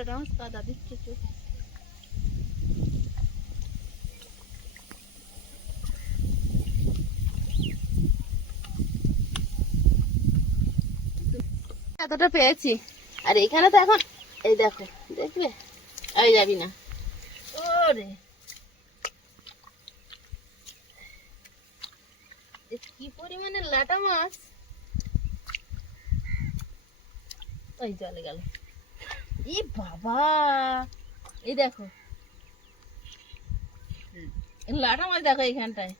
লেটা মাছ কাদা দিচ্ছে চোখে। এতটা পেয়েছি, আর এখানে তো এখন এই দেখো, দেখবে এই যাবি না ওরে, কি পরিমাণে লাটা মাছ ওই জলে গেল। ই বাবা, এই দেখো লাটা মাছ দেখো এইখানটায়,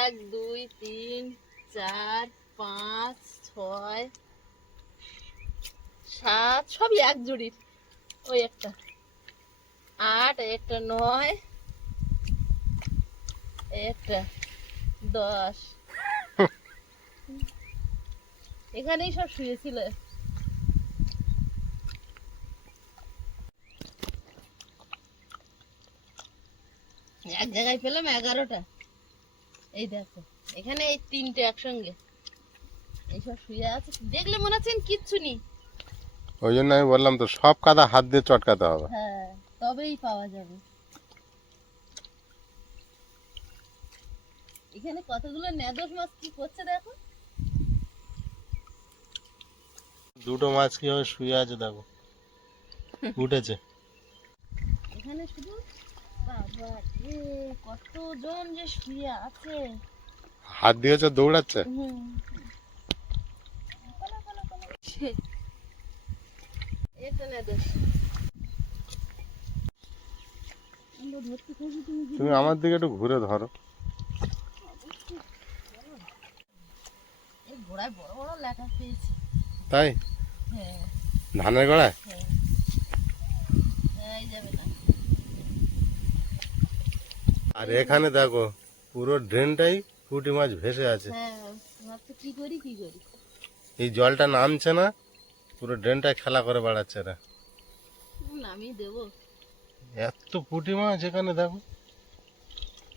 1 2 3 4 5 6 7 সবই এক জুড়ির, ওই একটা 8, একটা 9, একটা 10, এখানেই সব শুয়েছিল। এক জায়গায় পেলাম 11টা, এই দেখো এখানে এই 3টে একসঙ্গে এইসব শুয়ে আছে, দেখলে মনে হচ্ছে কিচ্ছু নেই। ওই জন্য আমি বললাম তো সব কাদা হাত দিয়ে চটকাতে হবে। হ্যাঁ, তবেই পাওয়া যাবে। এখানে কতগুলো নেদোস মাছ কি করছে দেখো। দুটো মাছ কিভাবে শুয়ে আছে দেখো, উঠেছে। এখানে শুধু বাবা রে কতজন যে শুয়ে আছে, হাত দিয়েছে দৌড়াচ্ছে। একটা নেদোস। তুমি আমার দিকে একটু ঘুরে ধরো। এই গোড়ায় বড় বড় ল্যাটা পেয়েছি। তাই? হ্যাঁ ধানের গোড়ায়? হ্যাঁ, এই যাবে না। আর এখানে দেখো পুরো ড্রেনটাই পুঁটি মাছ ভেসে আছে। হ্যাঁ, ভাবছি কি করি কি করি। এই জলটা নামছে না, পুরো ড্রেনটায় খেলা করে বেড়াচ্ছে এরা। নামিয়ে দেবো। এত পুঁটি মাছ এখানে দেখো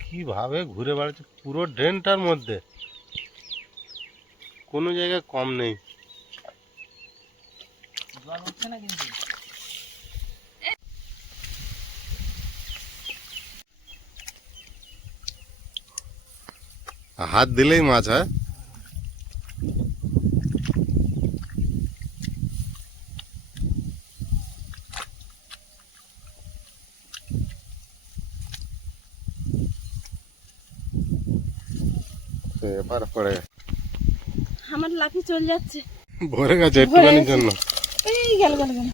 কিভাবে ঘুরে বেড়াচ্ছে পুরো ড্রেনটার মধ্যে, কোনো জায়গায় কম নেই। জল হচ্ছে না কিন্তু। হাত দিলেই মাছ হয়। এবার পড়ে আমার লাফি চলে যাচ্ছে, ভরে গেছে একটুখানির জন্য। এই গেল গেল গেল।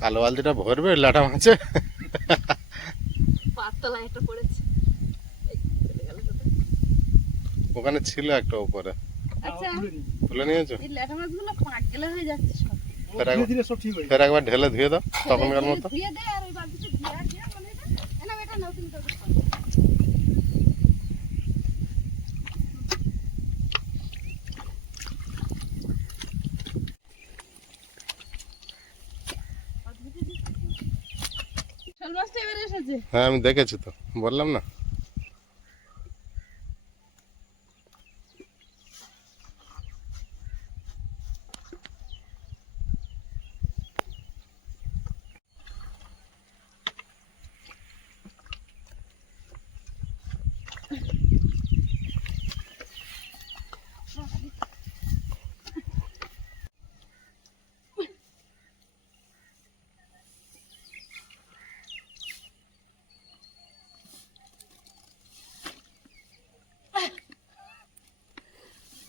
কালো বালতিটা ভরবে লাটা মাছে। পাতলা একটা পড়েছে, এই চলে গেল কোথায়। ওখানে ছিল একটা উপরে, আচ্ছা তুলে নিয়েছো? এই ল্যাটা মাছগুলো পাঁক গেলে হয়ে যাচ্ছে সব। ধীরে ধীরে সব ঠিক হয়ে ফের একবার ঢেলে ধুয়ে দাও তখনকার মতো। ধুয়ে দে আর ওই বালতিতে ধুয়ে আর দিয়ে মানে এটা নাও তুমি তো। শোল মাছটা এবারে এসেছে। হ্যাঁ আমি দেখেছি তো, বললাম না।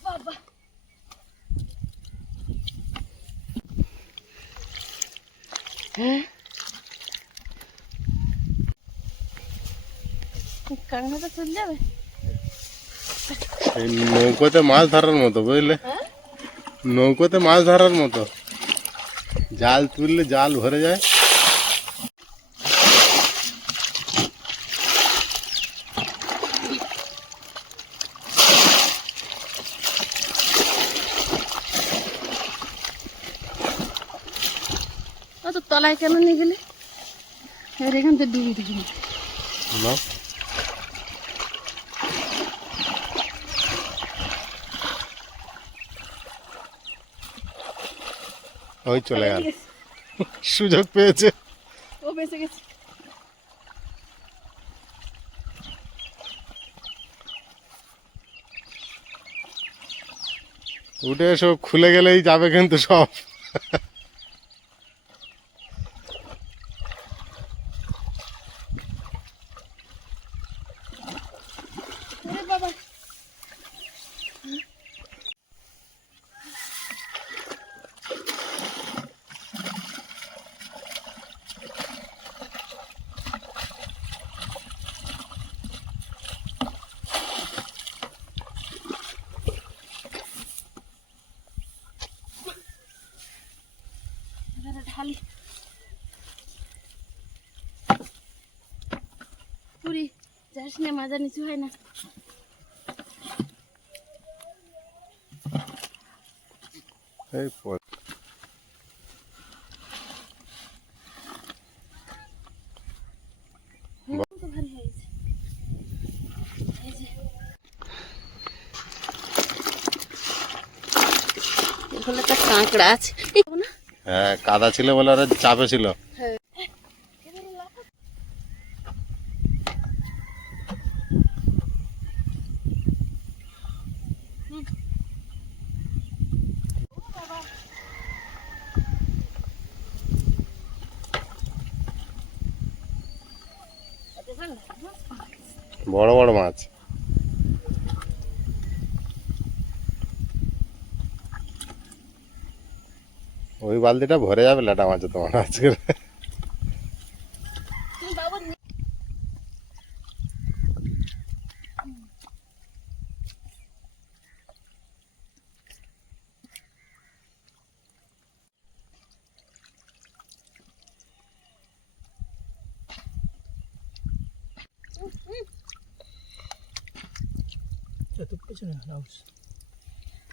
বাবা কাঁকড়াটা চলে যাবে। এই নৌকোতে মাছ ধরার মতো বুঝলে, নৌকোতে মাছ ধরার মতো, জাল তুললে জাল ভরে যায়। অত তলায় কেন নিয়ে গেলে, এবার এখান থেকে ডুবি ডুবি। নাও। ওই চলে গেল, সুযোগ পেয়েছে। ও বেঁচে গেছে। উঠে সব খুলে গেলেই যাবে কিন্তু সব। ওরে বাবা, এবারে ঢালি। পুরি যাস না, মাজা নিচু হয় না। এই পড়ে। তো ভারী হয়ে গেছে। এই যে এখানে একটা কাঁকড়া আছে। না, হ্যাঁ, কাদা ছিল বলে ওরা চাপে ছিল। হ্যাঁ বড় বড় মাছ। ওই বালতিটা ভরে যাবে ল্যাটা মাছে তোমার আজকে। বাবা, তোর পেছনে হাউস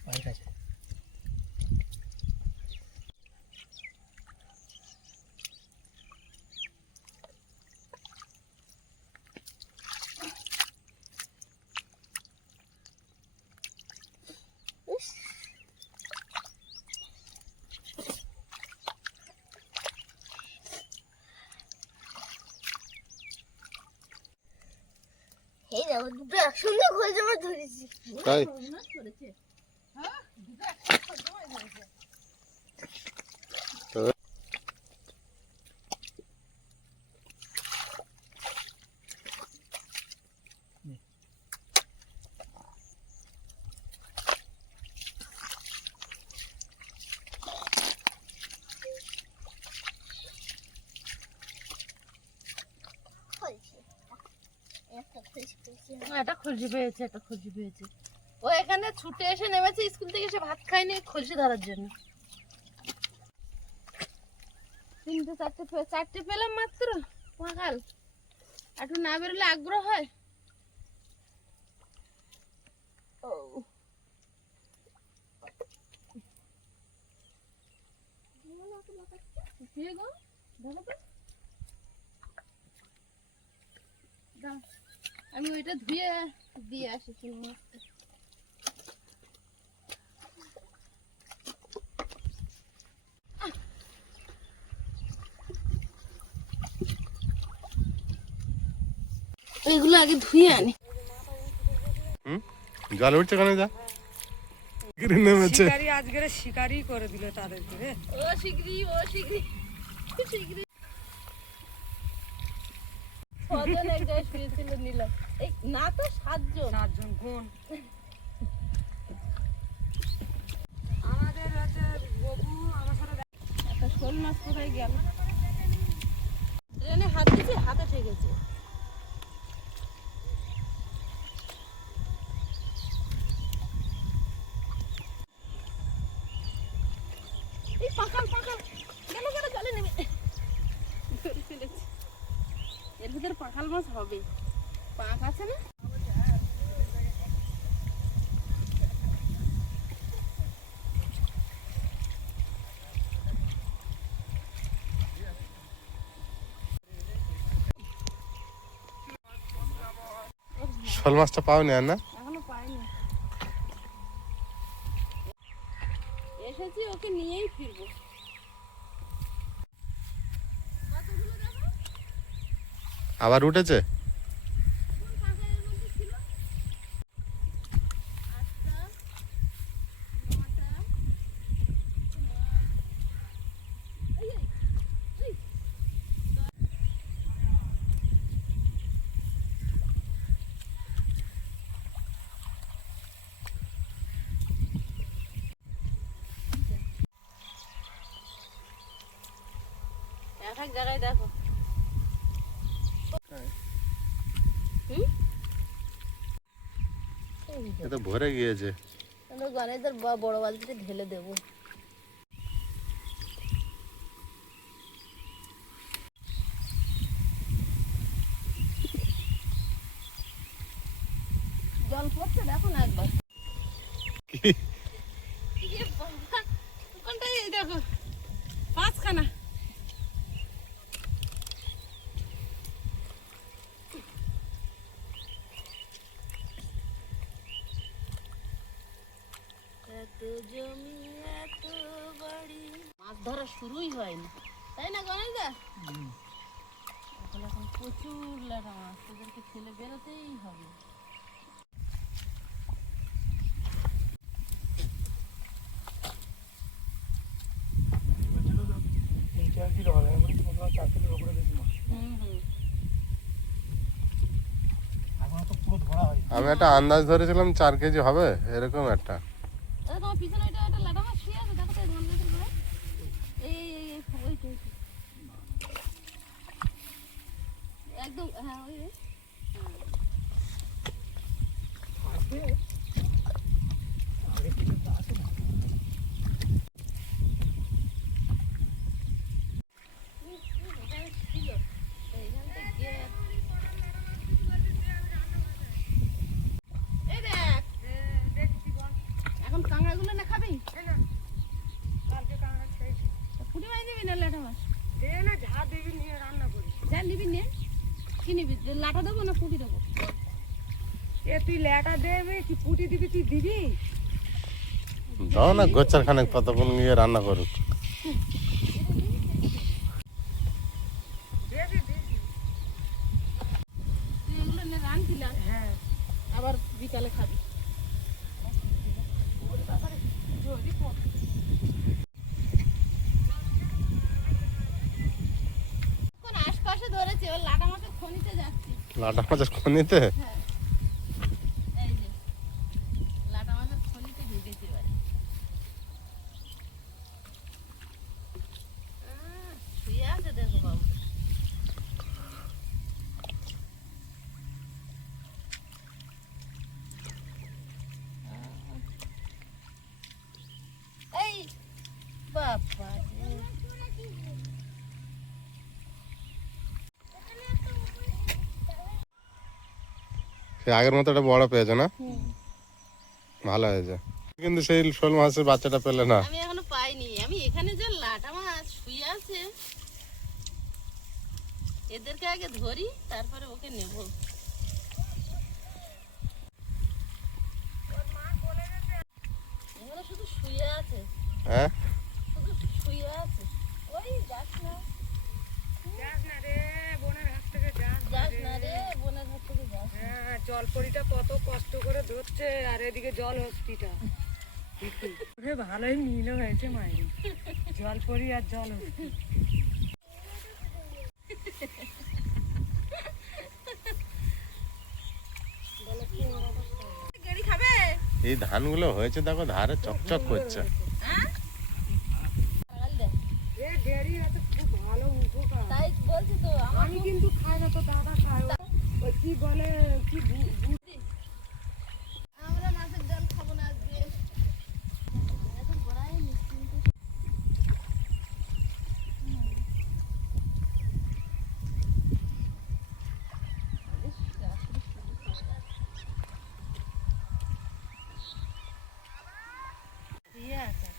পায়ের কাছে। এই দেখো দুটো একসঙ্গে খোঁজ আমার ধরেছি। তাই খোলছি একটা খোঁজ পেয়েছি। একটা খলসি পেয়েছে, একটা খলসি পেয়েছে। ও এখানে ছুটে এসে নেমেছে স্কুল থেকে, এসে ভাত খায়নি খলসি ধরার জন্য। তিনটে চারটে পেলাম মাত্র। পাকাল একটু না বেরোলে আগ্রহ হয়। ও আমি ওইটা ধুয়ে দিয়ে আসি। এগুলো আগে ধুয়ে আনি। জল উঠছে কেন? যা নেমেছে। শিকারি আজকের শিকারি করে দিল তাদেরকে রে। ও শিগগিরি, ও শিগগিরি, শিগগিরি। ছজন এক জায়গায় শুয়েছিল নিলাম। এই না তো সাতজন। চারজন কোন আমাদের হচ্ছে ববু আমার সাথে একটা শোল মাছ কোথায় গেল? ট্রেনে হাত দিয়েছি, হাতে ঠেকেছে। এই পাকাল পাকাল গেল গেল, জলে নেমে ধরে ফেলেছি। এর ভিতরে পাকাল মাছ হবে। পাক আছে না? শোল মাছটা পাওনি আর না? এখনো পাইনি। এসেছি ওকে নিয়েই ফিরবো। আবার উঠেছে? এক এক জায়গায় দেখো। এ তো ভরে গিয়েছে। গণেশদের বড় বালতিতে ঢেলে দেবো। জল পড়ছে দেখো না একবার। কি? ওখানটায় এই দেখো 5খানা। এত জমি এত বাড়ি, মাছ ধরা শুরুই হয়নি তাই না গণেশদা? এখন প্রচুর ল্যাটা মাছ, তোদেরকে ফেলে বেরোতেই হবে। তিন চার কিলো হবে, আমি বলি তোমরা 4 কিলোর উপরে বেশি মাছ। এখনো তো পুরো ধরা হয়। আমি একটা আন্দাজ ধরেছিলাম 4 কেজি হবে এরকম একটা। তোমার পিছনে ওইটা একটা ল্যাটা মাছ শুয়ে আছে, দেখো তো ধান গাছের গোড়ায়। ওইটা একদম, হ্যাঁ ওই রে। আসবে আগে থেকে তো আসে না। এখানে ছিল, এইখান থেকে এই দেখ। এখন কাঁকড়াগুলো না খাবি? কালকে কাঁকড়া খেয়েছি। পুঁটি মাছ দিবি না ল্যাটা মাছ? দে না, যা দিবি নিয়ে রান্না করি। যা নিবি নে। কি নিবি, লাটা দেবো না পুঁটি দেবো? এ তুই ল্যাটা দেবে কি পুঁটি দিবি? তুই দিবি? দাও না গোচ্ছার খানেক ততক্ষণ নিয়ে রান্না করুক। দেবি দিবি। তুই এগুলো নে রানছিলাম, হ্যাঁ, আবার বিকালে খাবি। কোন আশপাশে ধরেছে, ওর লাটা মাছের খনিতে যাচ্ছি। লাটা মাছের খনিতে? হ্যাঁ, এই যে লাটা মাছের খনিতে ঢুকেছি এবারে। শুয়ে আছে দেখো বাবু। এই বাবা রে। সে আগের মতো একটা বড় পেয়েছে না? ভালো হয়েছে, কিন্তু সেই শোল মাছের বাচ্চাটা পেলে না। আমি এখনো পাইনি। আমি এখানে যে লাটা মাছ শুয়ে আছে, এদেরকে আগে ধরি তারপরে ওকে নেব। এখানে শুধু শুয়ে আছে, হ্যাঁ, শুধু শুয়ে আছে। ওই যাস না, যাস না রে, বোনের হাত থেকে যাস না যাস রে। না রে, বোনের হাত থেকে যাস না। হ্যাঁ, জলপরিটা কত কষ্ট করে ধরছে, আর এদিকে জল হস্তিটা। ভালোই মিল হয়েছে মায়ের, জলপরি আর জল হস্তি। গেড়ি খাবে? এই ধানগুলো হয়েছে দেখো, ধারে চকচক করছে। হ্যাঁ? লাগাল দে। এ গেরি আছে, খুব ভালো উপকার। তাই বলছি তো, আমার আমি কিন্তু খাই না, তো দাদা খায়। ওই কি বলে, কি আমরা মাছের জল খাবো না আজকে। এখন গোড়ায় নিশ্চিন্তে। শুয়ে আছে।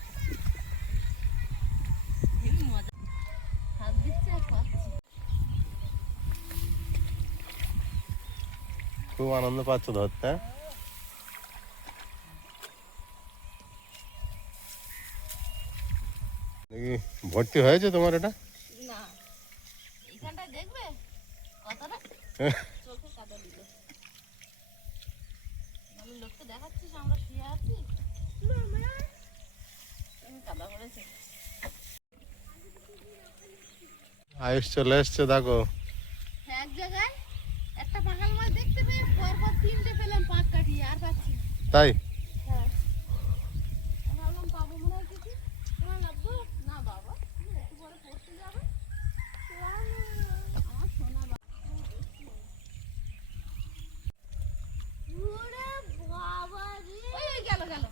হেবি মজা। হাত দিচ্ছে আর খাচ্ছে। খুব আনন্দ পাচ্ছ ধরতে, হ্যাঁ? দেখি ভর্তি হয়েছে তোমার এটা? না, এইখানটায় দেখবে কতটা চোখে কাদা দিল। মানে লোককে দেখাচ্ছিস আমরা শুয়ে আছি, কাদা পড়েছে। আয়ুষ চলে এসছে দেখো। এক জায়গায় একটা পাকাল মাছ দেখতে পেয়ে পরপর তিনটে পেলাম পাক কাটিয়ে, আর পাচ্ছি না। তাই হ্যাঁ, ভাবলাম পাবো মনে হয় কিছু, তোমার লাগবো না বাবা, একটু পরে পড়তে যাবে আমার সোনা বাবা। ওরে বাবা রে, ওই গেল গেল।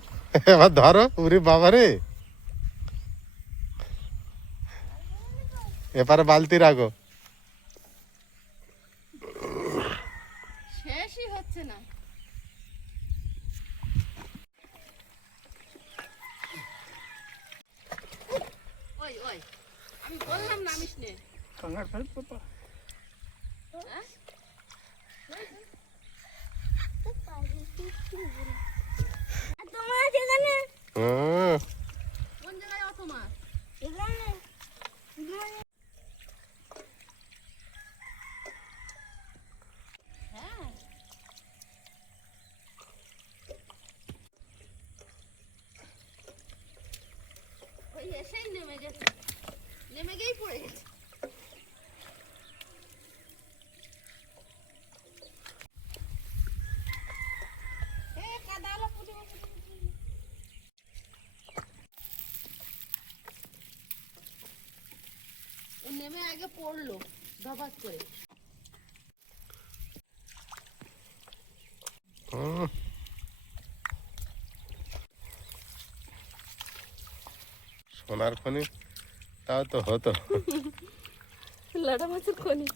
এবার ধরো, উরি বাবা রে, এপারে বালতি রাখো। শেষই হচ্ছে না। ওই ওই আমি বললাম নামিস নে। কাঙ্গার খাই বাবা। হ্যাঁ? আর তোমার যেখানে হুম, কোন জায়গায় অত মাছ? এখানে হ্যাঁ, ওই এসেই নেমে গেছে, নেমে গিয়েই পড়ে গেছে। এ কাদা আলো পুঁটি মাছ, পুঁটি মাছ। ও নেমে আগে পড়লো ধপাস করে। হুম। সোনার খনি তাও তো হতো। লাটা মাছের খনি।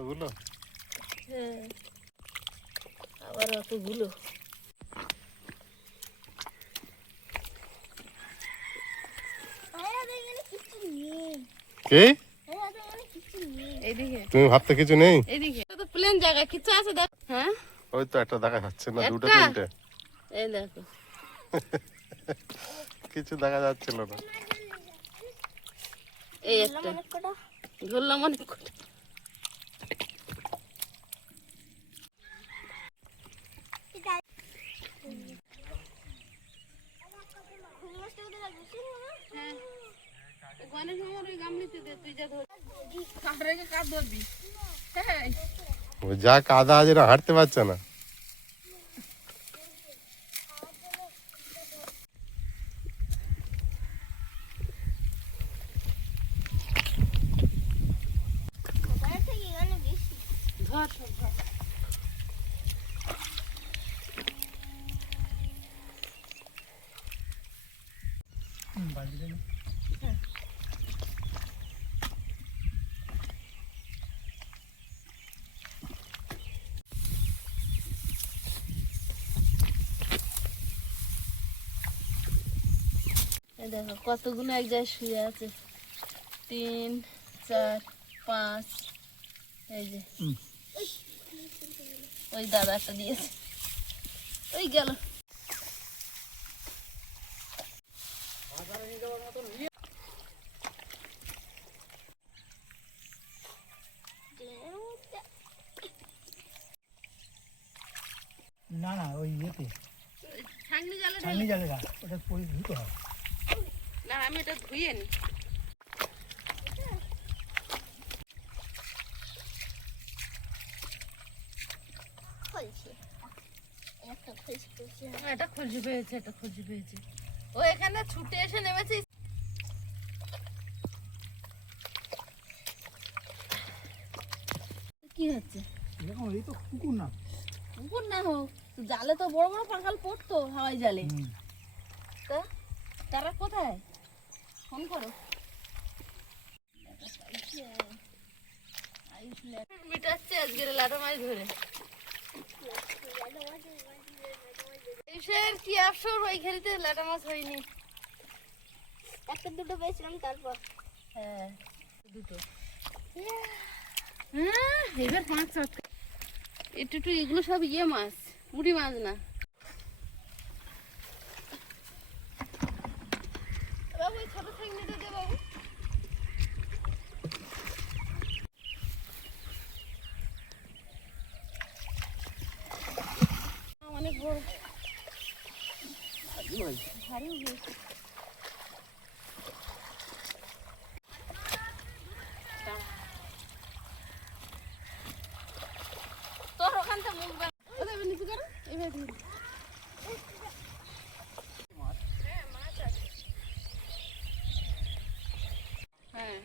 ওগুলো হ্যাঁ, আবার অতগুলো। এখানে কিছু নেই, কি এখানে কিছু নেই। এইদিকে তুমি ভাবতে কিছু নেই? এইদিকে তো প্লেন জায়গা কিছু আছে দেখ। হ্যাঁ, ওই তো একটা দেখা যাচ্ছে না, দুটো একটা? তিনটে এই দেখো। কিছু দেখা যাচ্ছিল না। এই একটা অনেক কটা ধরলাম অনেক কটা। হ্যাঁ, গণেশ মামার ওই গামলিতে দে, তুই যা ধর। কাঠ রেখে কাঠ ধরবি। হ্যাঁ, ও যা কাদা আছে না, হাঁটতে পারছে না। কোথায় থেকে এখানে বেশি ধর সব ধর। বাড়িতে নেই। এই দেখো কতগুলো এক জায়গায় শুয়ে আছে, 3 4 5। এই যে ওই দাদা একটা দিয়েছে, ওই গেল। না না ওই ইয়েতে ছাঁকনি জালে ছানি জালে রাখ, ওটা ধুতে হয়। না, আমি এটা ধুয়ে নি। ফলছে একটা ফলছে এটা খুঁজি পেয়েছে, এটা খুঁজি পেয়েছে। ও এখানে ছুটে এসে নেমেছে। কি হচ্ছে? এরকম এই তো কুকুর না। কুকুর না হোক, জালে তো বড় বড় পাখাল পড়তো হাওয়াই জালে। তা তারা কোথায়? ফোন করো। মিটাচ্ছে আজকে লাটা মাছ ধরে। এসের কি আফসোস, ওই ঘেরিতে লাটা মাছ হয়নি। একটা দুটো পেয়েছিলাম তারপর হ্যাঁ, দুটো। হ্যাঁ, এবার 5 7। একটু এগুলো সব ইয়ে মাছ, মুড়ি মাছ না। বাবু, এই ছোট ছাগনিটা দে বাবু। ভাই ভারী হয়েছে। তোর ওখানটা মুখ ওদের নিচে করো এইভাবে দিয়ে দিই। হ্যাঁ মাছ আছে। হ্যাঁ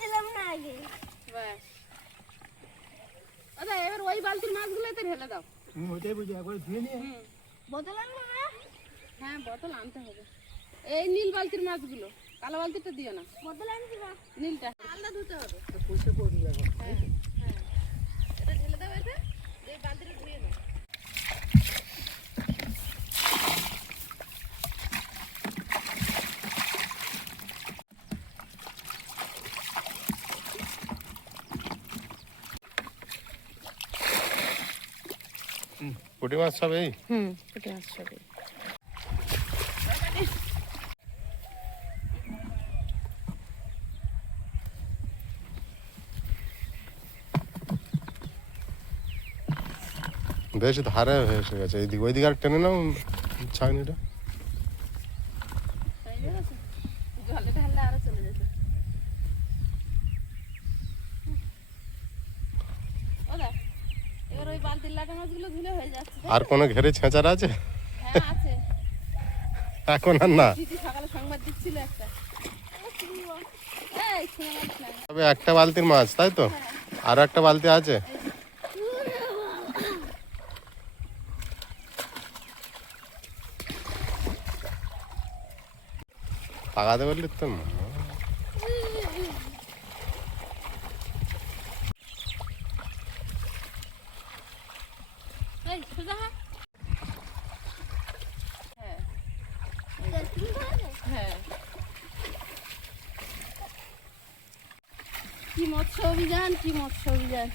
দিলাম না আগে। ব্যাস আচ্ছা এবার ওই বালতির মাছগুলোতে ঢেলে দাও। তুমি ওইটাই বুঝি একবার ধুয়ে নিয়ে বোতল আনবো না? হ্যাঁ বোতল আনতে হবে। এই নীল বালতির মাছগুলো, কালো বালতিটা দিও না, বোতল আনবি না? নীলটা আলাদা ধুতে হবে। পরিষ্কার করে দিবে একবার। হ্যাঁ হ্যাঁ এটা ঢেলে দাও এতে, এই বালতিটা ধুয়ে নাও। পুঁটি মাছ সব এই এটা আসছে বেশ ধারে এসে গেছে, এইদিকে ওইদিকে আর টেনে নাও ছাগনিটা। জলে ঢাললে আরো চলে যেত। ওদা এবার ওই বালতির লাটা মাছগুলো ধুলে হয়ে যাচ্ছে। আর কোনো ঘেরে ছেঁচার আছে হ্যাঁ আছে, এখন? আর না, দিদি সকালে সংবাদ দিচ্ছিল একটা। এই ছিঁড়ে মাছ নাই। তবে একটা বালতির মাছ, তাই তো? আর একটা বালতি আছে। লাগাতে পারলি তো। এই সোজা হা। হ্যাঁ হ্যাঁ কি মৎস্য অভিযান, কি মৎস্য অভিযান।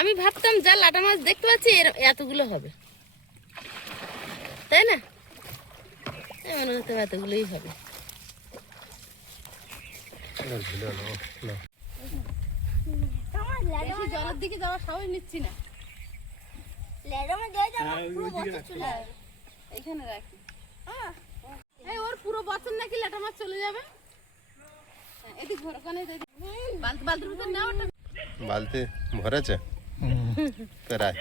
আমি ভাবতাম যা লাটা মাছ দেখতে পাচ্ছি এতগুলো হবে, তাই না? মনে হতে এতগুলোই হবে। বেশি জলের দিকে যাওয়ার সাহস নিচ্ছি না। লেডা মাছ দেয় যাবো, পুরো বোতল চলে যাবে। এইখানে রাখি। এই ওর পুরো বছর নাকি লাটা মাছ চলে যাবে। হ্যাঁ, এদিক ঘর ওখানে বালতি বালতির ভিতর নাও ওটা। বালতি ভরেছে প্রায়।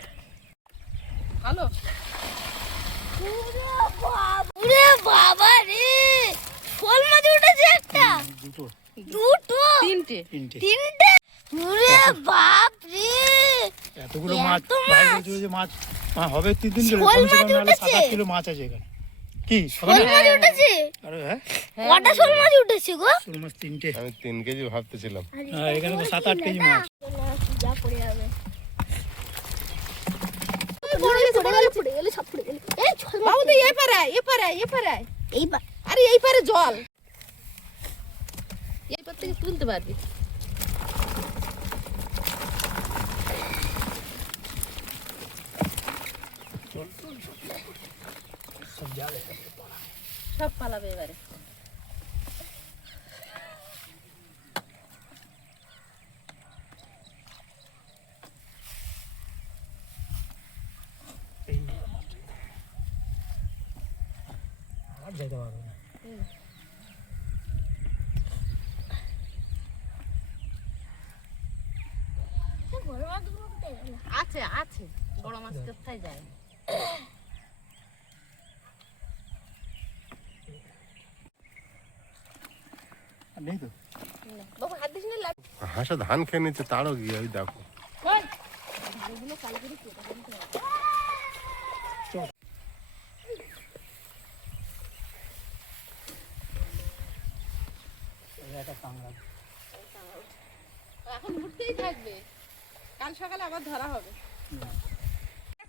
ভালো ওরে বাবা রে, শোল মাছ উঠেছে একটা, দুটো, তিনটে। তিনটে। ওরে বাপ রে, এতগুলো মাছ এত মাছ! বাইরে বলছে যে মাছ হবে 3 দিন ধরে, শোল কমসে কম মাছ নাহলে উঠেছে? 7-8 কিলো মাছ আছে এখানে। কি শোল মাছ উঠেছে? আরে হ্যাঁ, কটা শোল মাছ উঠেছে গো? শোল মাছ 3টে। আমি 3 কেজি ভাবতেছিলাম। হ্যাঁ, এখানে তো 7-8 কেজি মাছ। যা পড়ে যাবে। পড়ে গেলে সব পড়ে গেলে। এই শোল মাছ, বাবু তো এই পারে আয়, এই পারে আয়, এই পারে আয়। এই আরে এই পারে জল, এই পার থেকে তুলতে পারবি। সব পালাবে এবারে। আর যেতে পারবে না। বড় মাছগুলো কোথায় গেল? আছে আছে, বড় মাছ কোথায় যায়? আর নেই তো। বাবু হাত দিস না। হাঁসা ধান খেয়ে নিচ্ছে, তারও গিয়ে ওই দেখো। এগুলো কালো করে কেটে দিতে হবে। একটা কাঁকড়া। এখন উঠতেই থাকবে, কাল সকালে আবার ধরা হবে।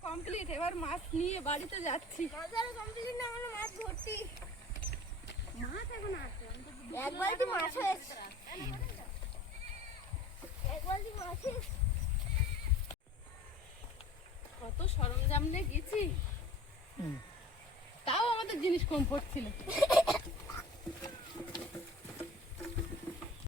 কমপ্লিট, এবার মাছ নিয়ে বাড়িতে যাচ্ছি। বাজারে কমপ্লিট না হলে মাছ ভর্তি। মাছ এখন আছে, এক বালতি মাছ হয়েছে। এক বালতি মাছ হয়েছে। কত সরঞ্জাম নিয়ে গেছি, তাও আমাদের জিনিস কম পড়ছিল।